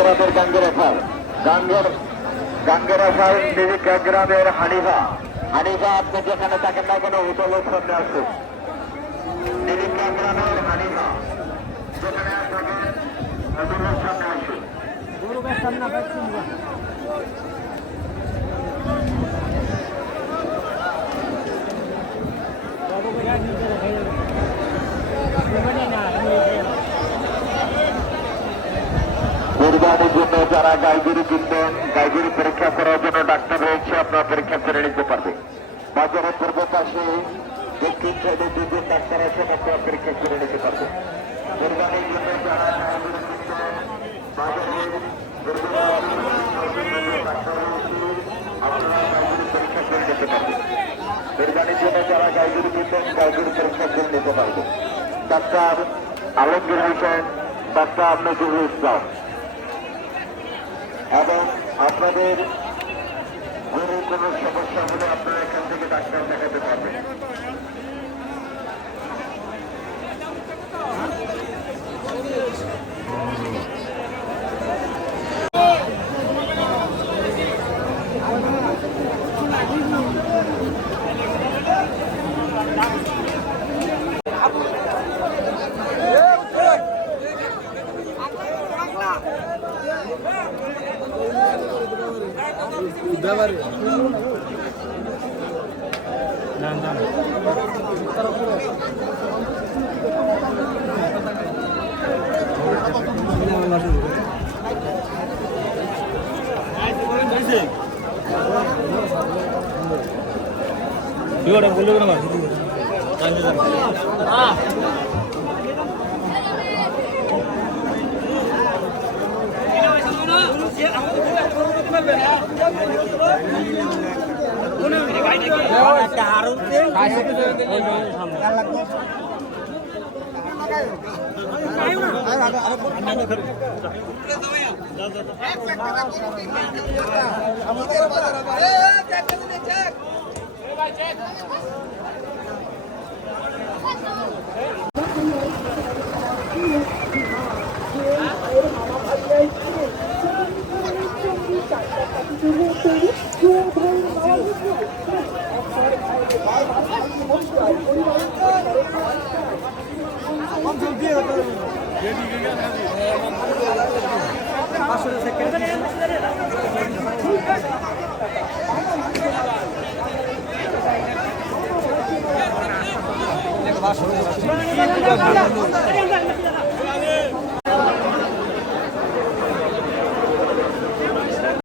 গ্রামের গাঙ্গেরাফার নিরিকা গ্রামের হানিফা। হানিফা, আপনি যেখানে থাকেন না কেন হোটেলের সামনে আসুন। নিরিকা গ্রামের হানিফা, যেখানে থাকেন হোটেলের সামনে আসুন। কুরবানির জন্য যারা গাইগিরি কিনবেন, গাইগিরি পরীক্ষা করার জন্য ডাক্তার রয়েছে, আপনারা পরীক্ষা করে নিতে পারবেন। বাজারের পূর্ব পাশে দক্ষিণ সাইডে দুজন ডাক্তার আছেন, আপনারা পরীক্ষা করে নিতে পারবেন। কুরবানির জন্য যারা গাইগিরি কিনবেন, বাজারের পূর্ব ডাক্তার রয়েছে, আপনারা গাইগিরি পরীক্ষা করে নিতে পারবেন। কুরবানির জন্য যারা গাইগিরি কিনবেন, গাইগিরি পরীক্ষা করে নিতে পারবেন। ডাক্তার আলমগীর হোসেন, ডাক্তার নজরুল ইসলাম, এবং আপনাদের গরুর কোনো সমস্যা হলে আপনারা এখান থেকে ডাক্তার দেখাতে পারবেন।